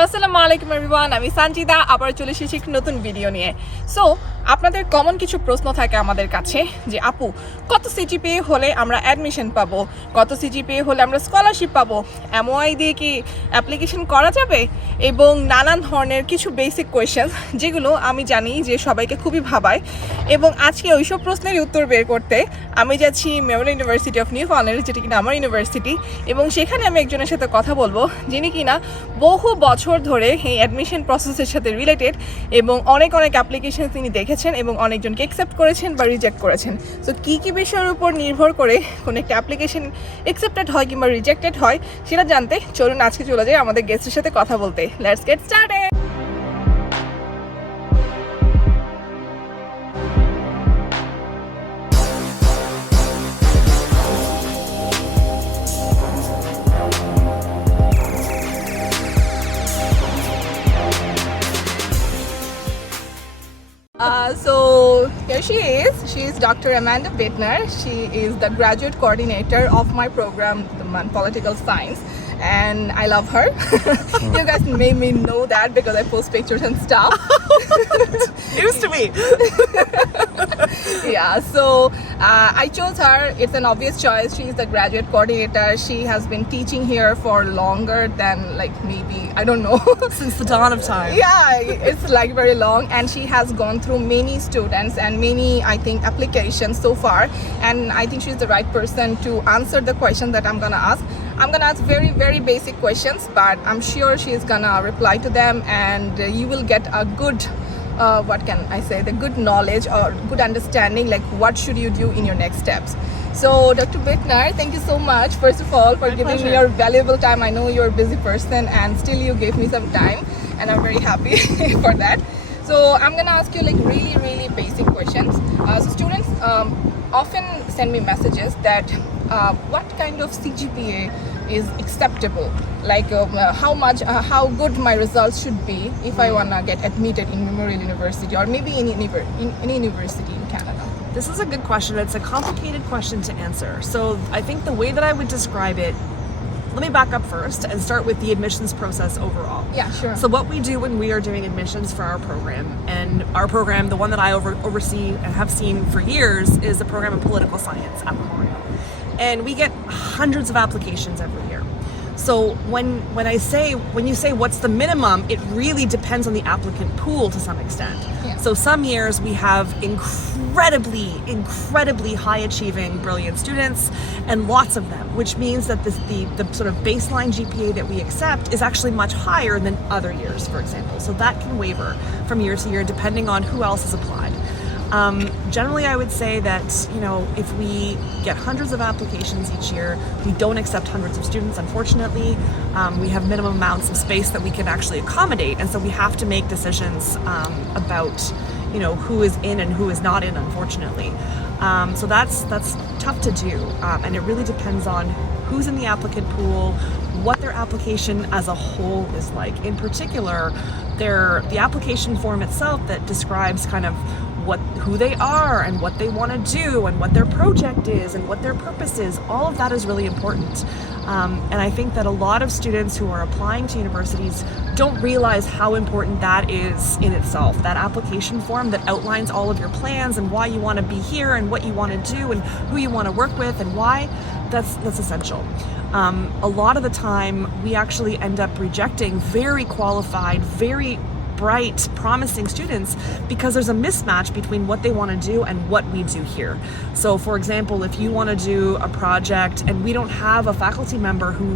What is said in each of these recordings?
আসসালামু আলাইকুম এভরিওয়ান, আমি সঞ্জিদা আবার চলে এসেছি একটি নতুন ভিডিও নিয়ে। সো আপনাদের কমন কিছু প্রশ্ন থাকে আমাদের কাছে যে আপু কত সিজিপিএ হলে আমরা অ্যাডমিশন পাবো, কত সিজিপিএ হলে আমরা স্কলারশিপ পাবো, এমওআই দিয়ে কি অ্যাপ্লিকেশন করা যাবে, এবং নানান ধরনের কিছু বেসিক কোয়েশ্চেন যেগুলো আমি জানি যে সবাইকে খুবই ভাবায়। এবং আজকে ওইসব প্রশ্নের উত্তর বের করতে আমি যাচ্ছি মেমোরিয়াল ইউনিভার্সিটি অফ নিউ ফাউন্ডল্যান্ড, যেটা কিনা আমার ইউনিভার্সিটি, এবং সেখানে আমি একজনের সাথে কথা বলবো যিনি কিনা বহু বছর ধরে এই অ্যাডমিশন প্রসেসের সাথে রিলেটেড এবং অনেক অ্যাপ্লিকেশন তিনি দেখেছেন এবং অনেকজনকে অ্যাকসেপ্ট করেছেন বা রিজেক্ট করেছেন। সো কী কী বিষয়ের উপর নির্ভর করে কোনো একটা অ্যাপ্লিকেশন অ্যাকসেপ্টেড হয় কিংবা রিজেক্টেড হয় সেটা জানতে চলুন আজকে চলে যাই আমাদের গেস্টের সাথে কথা বলতে। Let's get started. So here she is. She is Dr. Amanda Bittner. She is the graduate coordinator of my program, the Political Science, and I love her. You guys may know that because I post pictures and stuff. News to me. Yeah, so I chose her. It's an obvious choice. She is the graduate coordinator. She has been teaching here for longer than like maybe, I don't know. Since the dawn of time. Yeah, it's like very long, and she has gone through many students and many, I think, applications so far, and I think she's the right person to answer the question that I'm gonna ask. I'm gonna ask very basic questions, but I'm sure she's gonna reply to them, and you will get a good what can I say, the good knowledge or good understanding, like what should you do in your next steps. So Dr. Bittner, thank you so much first of all for giving me your valuable time. I know you're a busy person and still you gave me some time, and I'm very happy for that. So I'm gonna ask you like really basic questions. So students often send me messages that what kind of CGPA is acceptable, like how good my results should be if I wanna get admitted in Memorial University or maybe any university in Canada. This is a good question. It's a complicated question to answer. So I think the way that I would describe it, let me back up first and start with the admissions process overall. Yeah, sure. So what we do when we are doing admissions for our program, and our program, the one that I oversee and have seen for years, is the program of political science at Memorial. And we get hundreds of applications every year. So when you say what's the minimum, it really depends on the applicant pool to some extent. Yeah. So some years we have incredibly high achieving, brilliant students, and lots of them, which means that the sort of baseline GPA that we accept is actually much higher than other years, for example. So that can waver from year to year depending on who else has applied. Generally, I would say that, if we get hundreds of applications each year, we don't accept hundreds of students, unfortunately. We have minimum amounts of space that we can actually accommodate, and so we have to make decisions about, who is in and who is not in, unfortunately. So that's tough to do, and it really depends on who's in the applicant pool, what their application as a whole is like. In particular, the application form itself that describes kind of who they are and what they want to do and what their project is and what their purpose is. All of that is really important. And I think that a lot of students who are applying to universities don't realize how important that is in itself. That application form that outlines all of your plans and why you want to be here and what you want to do and who you want to work with and why, that's essential. A lot of the time we actually end up rejecting very qualified, very bright, promising students because there's a mismatch between what they want to do and what we do here. So for example, if you want to do a project and we don't have a faculty member who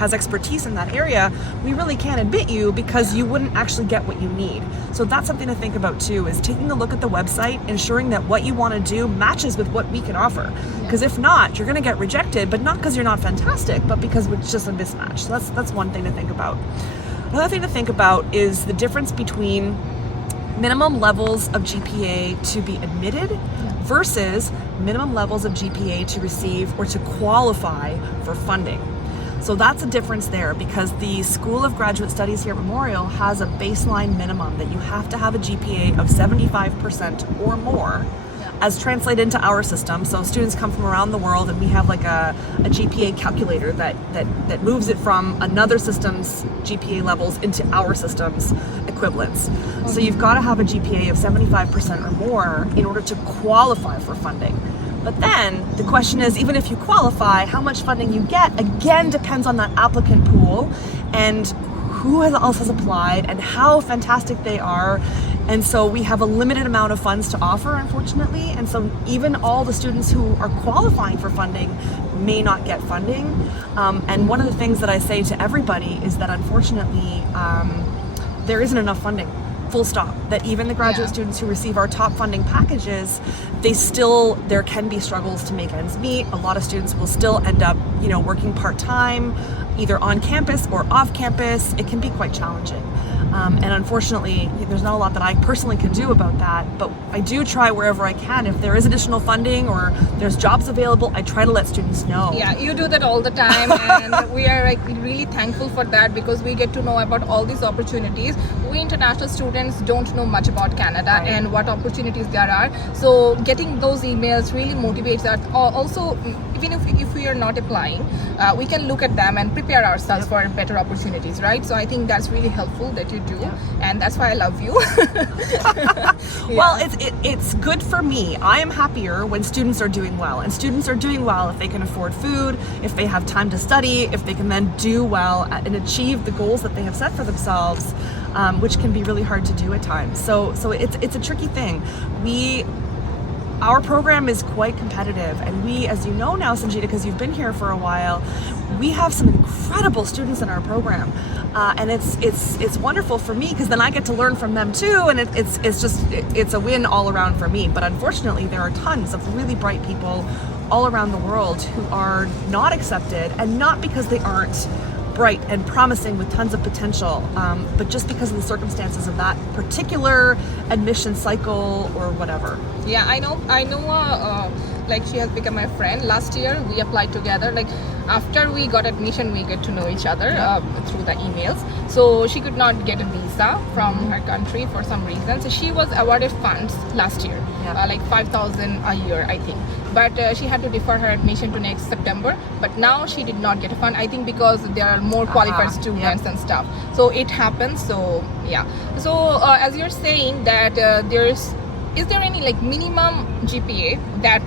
has expertise in that area, we really can't admit you because you wouldn't actually get what you need. So that's something to think about too, is taking a look at the website, ensuring that what you want to do matches with what we can offer. Because if not, you're going to get rejected, but not because you're not fantastic, but because it's just a mismatch. So that's one thing to think about. Another thing to think about is the difference between minimum levels of GPA to be admitted versus minimum levels of GPA to receive or to qualify for funding. So that's a difference there because the School of Graduate Studies here at Memorial has a baseline minimum that you have to have a GPA of 75% or more as translated into our system. So students come from around the world, and we have like a GPA calculator that moves it from another system's GPA levels into our system's equivalents. So you've got to have a GPA of 75% or more in order to qualify for funding. But then the question is, even if you qualify, how much funding you get, again, depends on that applicant pool and who else has applied and how fantastic they are. And so we have a limited amount of funds to offer, unfortunately. And so even all the students who are qualifying for funding may not get funding. And one of the things that I say to everybody is that unfortunately, there isn't enough funding. Full stop. That even the graduate students who receive our top funding packages, there can be struggles to make ends meet. A lot of students will still end up, working part-time, either on campus or off campus. It can be quite challenging. And unfortunately, there's not a lot that I personally can do about that, but I do try wherever I can. If there is additional funding or there's jobs available, I try to let students know. Yeah, you do that all the time, and we are really thankful for that, because we get to know about all these opportunities. We international students don't know much about Canada and what opportunities there are. So getting those emails really motivates us. Also, even if we are not applying, we can look at them and prepare ourselves for better opportunities, right? So I think that's really helpful that you do, and that's why I love you. Well, it's good for me. I am happier when students are doing well, and students are doing well if they can afford food, if they have time to study, if they can then do well and achieve the goals that they have set for themselves, which can be really hard to do at times. So it's a tricky thing. Our program is quite competitive, and we, as you know now, Sanjita, because you've been here for a while, we have some incredible students in our program, and it's wonderful for me, because then I get to learn from them too, and it's a win all around for me. But unfortunately, there are tons of really bright people all around the world who are not accepted, and not because they aren't bright and promising with tons of potential, but just because of the circumstances of that particular admission cycle or whatever. Yeah, I know. Like, she has become my friend. Last year we applied together. Like, after we got admission, we get to know each other through the emails. So she could not get a visa from her country for some reason. So she was awarded funds last year, like 5,000 a year, I think. But she had to defer her admission to next September. But now she did not get a fund, I think, because there are more qualified students and stuff. So it happens. So yeah. So as you're saying that is there any like minimum GPA that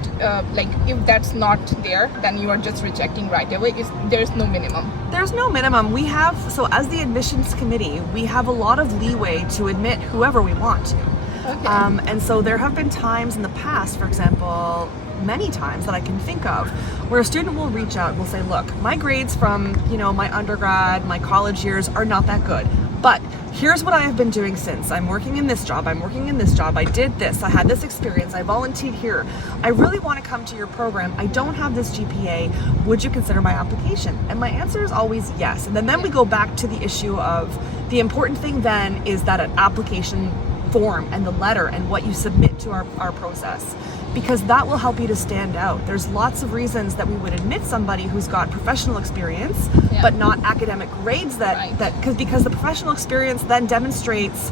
like if that's not there, then you are just rejecting right away? There's no minimum? There's no minimum. We have, so as the admissions committee, we have a lot of leeway to admit whoever we want to. Okay. And so there have been times in the past, for example, many times that I can think of, where a student will reach out and will say, look, my grades from, my undergrad, my college years are not that good, but here's what I have been doing since. I'm working in this job, I'm working in this job, I did this, I had this experience, I volunteered here. I really want to come to your program. I don't have this GPA. Would you consider my application? And my answer is always yes. And then we go back to the issue of the important thing then is that an application form and the letter and what you submit to our process, because that will help you to stand out. There's lots of reasons that we would admit somebody who's got professional experience but not academic grades because the professional experience then demonstrates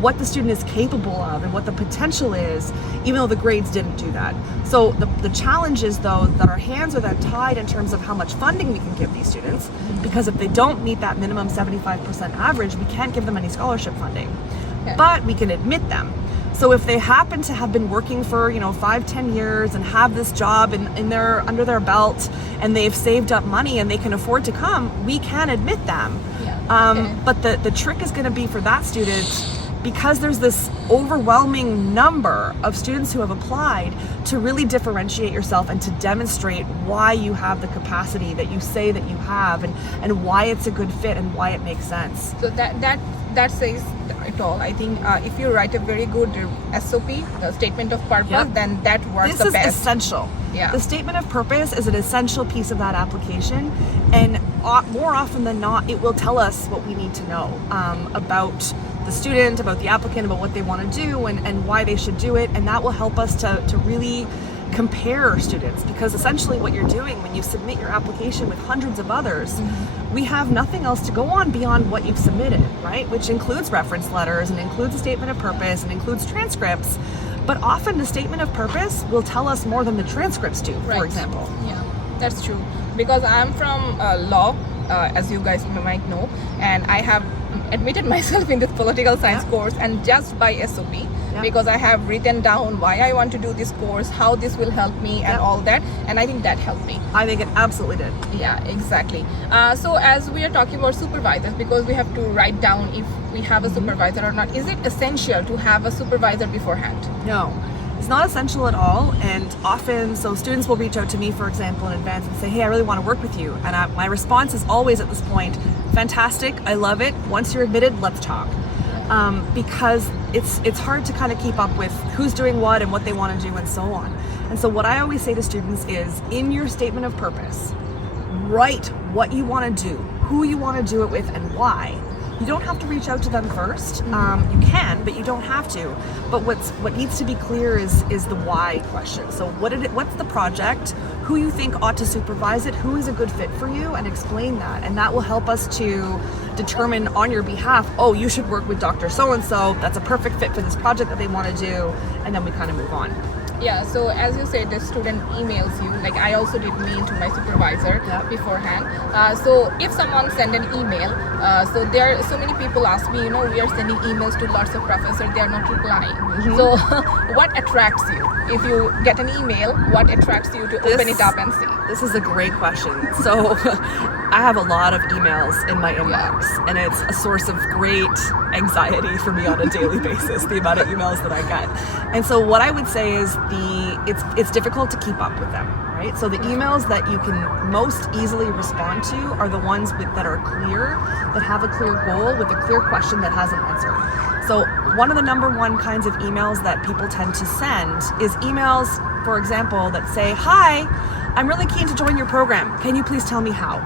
what the student is capable of and what the potential is, even though the grades didn't do that. So the challenge is, though, that our hands are then tied in terms of how much funding we can give these students, because if they don't meet that minimum 75% average, we can't give them any scholarship funding. But we can admit them. So if they happen to have been working for 5-10 years and have this job under their belt, and they've saved up money and they can afford to come, we can admit them. But the trick is going to be for that student, because there's this overwhelming number of students who have applied, to really differentiate yourself and to demonstrate why you have the capacity that you say that you have, and why it's a good fit and why it makes sense. So that says it all. I think if you write a very good SOP, a statement of purpose, then that works the best. This is essential. Yeah. The statement of purpose is an essential piece of that application, and more often than not, it will tell us what we need to know about the student, about the applicant, about what they want to do and why they should do it, and that will help us to really compare students, because essentially what you're doing when you submit your application with hundreds of others, we have nothing else to go on beyond what you've submitted, right? Which includes reference letters and includes a statement of purpose and includes transcripts. But often the statement of purpose will tell us more than the transcripts do, for Right. example. Yeah, that's true. Because I'm from law, as you guys might know, and I have admitted myself in this political science Yeah. course, and just by SOP, Yeah. because I have written down why I want to do this course, how this will help me, and Yeah. all that, and I think that helped me. I think it absolutely did. Yeah, exactly. So as we are talking about supervisors, because we have to write down if we have a supervisor or not, is it essential to have a supervisor beforehand? No, it's not essential at all. And often, so students will reach out to me, for example, in advance and say, hey, I really want to work with you. And my response is always at this point, fantastic, I love it. Once you're admitted, let's talk. Because it's hard to kind of keep up with who's doing what and what they want to do and so on. And so what I always say to students is, in your statement of purpose, write what you want to do, who you want to do it with, and why. You don't have to reach out to them first. You can, but you don't have to. But what needs to be clear is the why question. So what's the project? Who you think ought to supervise it? Who is a good fit for you? And explain that. And that will help us to determine on your behalf, oh, you should work with Dr. So-and-so. That's a perfect fit for this project that they want to do. And then we kind of move on. Yeah, so as you said, the student emails you, like I also did mail to my supervisor beforehand. So if someone send an email, so there are so many people ask me, we are sending emails to lots of professors, they are not replying. So what attracts you? If you get an email, what attracts you to open it up and see? This is a great question. So I have a lot of emails in my inbox, and it's a source of great anxiety for me on a daily basis, the amount of emails that I get. And so what I would say is it's difficult to keep up with them, right? So the emails that you can most easily respond to are the ones that are clear, that have a clear goal with a clear question that has an answer. So one of the number one kinds of emails that people tend to send is emails, for example, that say, hi, I'm really keen to join your program. Can you please tell me how?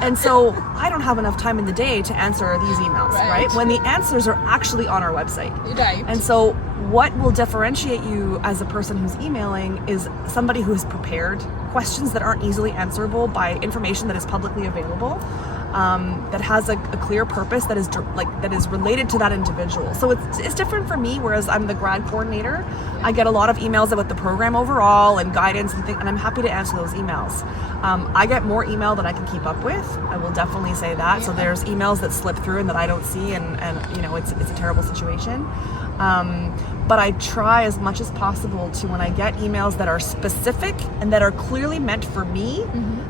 And so I don't have enough time in the day to answer these emails, right? When the answers are actually on our website. Right. And so what will differentiate you as a person who's emailing is somebody who has prepared questions that aren't easily answerable by information that is publicly available. That has a clear purpose that is related to that individual. So it's different for me, whereas I'm the grad coordinator. I get a lot of emails about the program overall and guidance and I'm happy to answer those emails. I get more email than I can keep up with. I will definitely say that. So there's emails that slip through and that I don't see, and it's a terrible situation. But I try as much as possible to, when I get emails that are specific and that are clearly meant for me,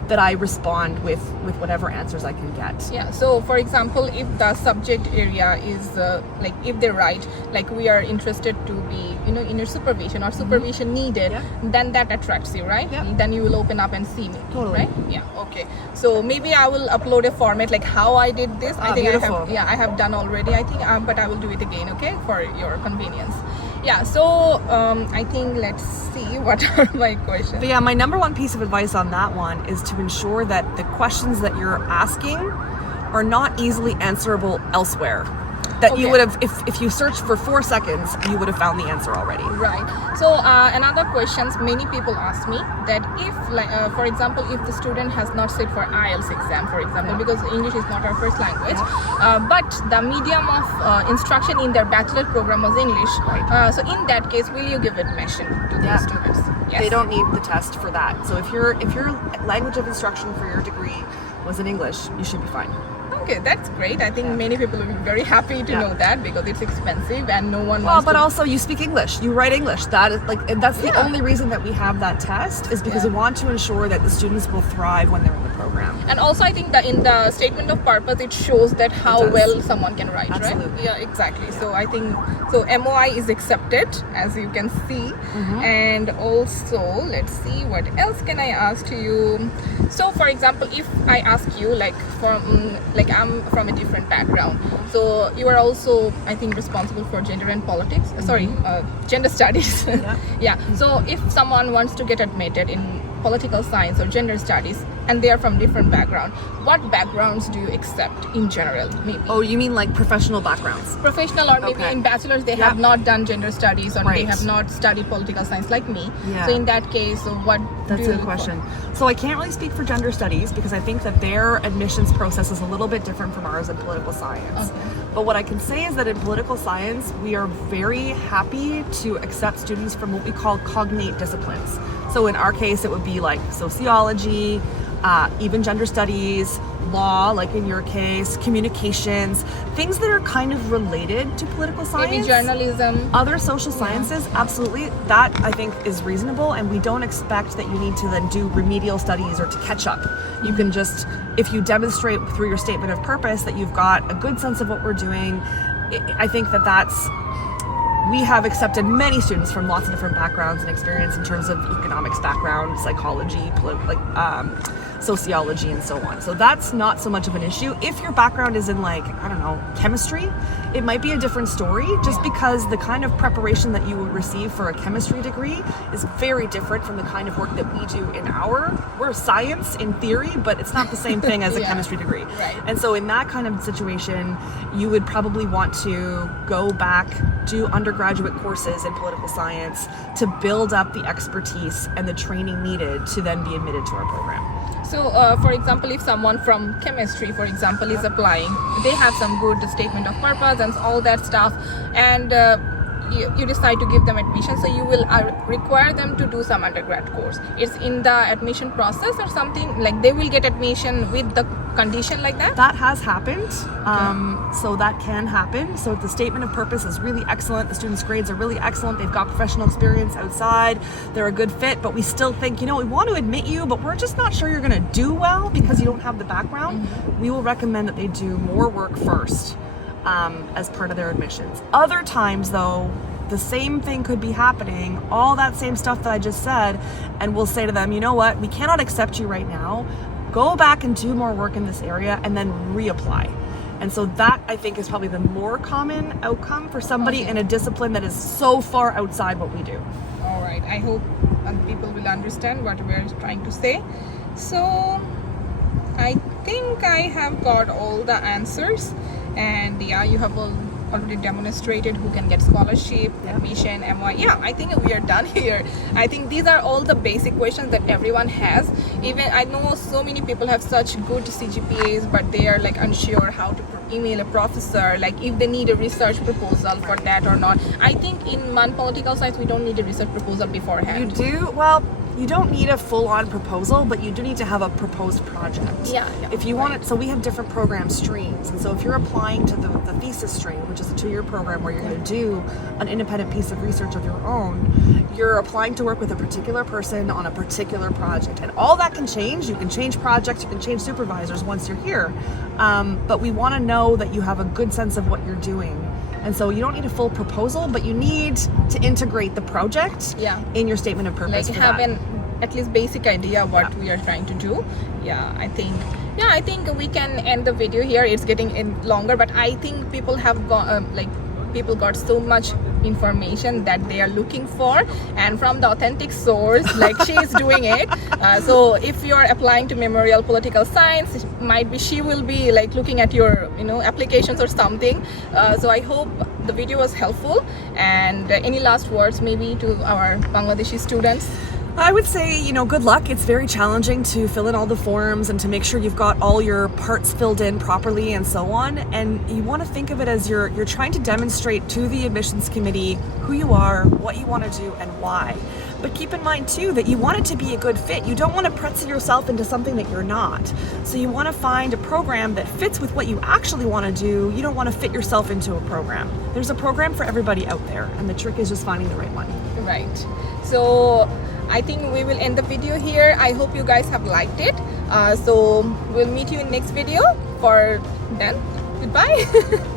that I respond with whatever answers I can get. Yeah, so for example, if the subject area is if they write we are interested to be in your supervision or supervision needed, then that attracts you, right? Then you will open up and see me. Totally. Right? Yeah. Okay, so maybe I will upload a format like how I did this. I think beautiful. I have done already, I think, but I will do it again, okay, for your convenience. Yeah, so I think let's see what are my questions. But yeah, my number one piece of advice on that one is to ensure that the questions that you're asking are not easily answerable elsewhere. That you would have, if you searched for 4 seconds, you would have found the answer already. Right. So another questions many people ask me that if, for example, if the student has not sit for IELTS exam, for example, because English is not our first language, but the medium of instruction in their bachelor program was English. So in that case, will you give admission to these students? Yes. They don't need the test for that. So if your language of instruction for your degree was in English, you should be fine. Okay, that's great. I think many people will be very happy to know that, because it's expensive and no one Well, wants but to... also you speak English, you write English. That is and that's the only reason that we have that test, is because we want to ensure that the students will thrive when they're in the program. And also I think that in the statement of purpose, it shows that how well someone can write, Absolutely. right? Yeah, exactly. So I think, MOI is accepted, as you can see. And also, let's see, what else can I ask to you? So for example, if I ask you, I'm from a different background, so you are also, I think, responsible for gender and politics, gender studies. So if someone wants to get admitted in political science or gender studies and they are from different background, what backgrounds do you accept in general, maybe? Oh, you mean like professional backgrounds? Professional, or maybe in bachelor's they have not done gender studies, or they have not studied political science like me. So in that case, what That's do you a good question. So I can't really speak for gender studies because I think that their admissions process is a little bit different from ours in political science. But what I can say is that in political science, we are very happy to accept students from what we call cognate disciplines. So in our case, it would be like sociology, even gender studies, law, like in your case, communications, things that are kind of related to political science. Maybe journalism. Other social sciences, absolutely. That I think is reasonable, and we don't expect that you need to then do remedial studies or to catch up. You can just, if you demonstrate through your statement of purpose that you've got a good sense of what we're doing, I think that that's, we have accepted many students from lots of different backgrounds and experience in terms of economics background, psychology, sociology, and so on. So that's not so much of an issue. If your background is in, like, I don't know, chemistry, it might be a different story, just because the kind of preparation that you would receive for a chemistry degree is very different from the kind of work that we do in we're science in theory, but it's not the same thing as a chemistry degree. Right. And so in that kind of situation, you would probably want to go back, do undergraduate courses in political science to build up the expertise and the training needed to then be admitted to our program. So, for example, if someone from chemistry, for example, is applying, they have some good statement of purpose and all that stuff, and you decide to give them admission, so you will require them to do some undergrad course. It's in the admission process or something, like they will get admission with the condition like that? That has happened. So that can happen. So if the statement of purpose is really excellent, the students' grades are really excellent, they've got professional experience outside, they're a good fit, but we still think, we want to admit you, but we're just not sure you're going to do well because you don't have the background, we will recommend that they do more work first as part of their admissions. Other times, though, the same thing could be happening, all that same stuff that I just said, and we'll say to them, you know what, we cannot accept you right now, go back and do more work in this area and then reapply. And so that, I think, is probably the more common outcome for somebody in a discipline that is so far outside what we do. All right, I hope people will understand what we're trying to say. So I think I have got all the answers, and you have already demonstrated who can get scholarship, admission, MY. I think we are done here. I think these are all the basic questions that everyone has. Even I know so many people have such good CGPAs, but they are like unsure how to email a professor, like if they need a research proposal for that or not. I think in political science we don't need a research proposal beforehand. You do? Well, you don't need a full-on proposal, but you do need to have a proposed project. If you want it, so we have different program streams, and so if you're applying to the thesis stream, which is a 2-year program where you're going to do an independent piece of research of your own, you're applying to work with a particular person on a particular project, and all that can change. You can change projects, you can change supervisors once you're here, but we want to know that you have a good sense of what you're doing. And so you don't need a full proposal, but you need to integrate the project in your statement of purpose. Like have an at least basic idea what we are trying to do. I think we can end the video here. It's getting longer, but I think people have people got so much information that they are looking for, and from the authentic source, like she is doing it. So if you're applying to Memorial Political Science, might be she will be like looking at your applications or something. So I hope the video was helpful, and any last words maybe to our Bangladeshi students? I would say, good luck. It's very challenging to fill in all the forms and to make sure you've got all your parts filled in properly and so on. And you want to think of it as you're trying to demonstrate to the admissions committee who you are, what you want to do, and why. But keep in mind, too, that you want it to be a good fit. You don't want to pretzel yourself into something that you're not. So you want to find a program that fits with what you actually want to do. You don't want to fit yourself into a program. There's a program for everybody out there, and the trick is just finding the right one. Right. So I think we will end the video here. I hope you guys have liked it. So we'll meet you in next video. For then, goodbye.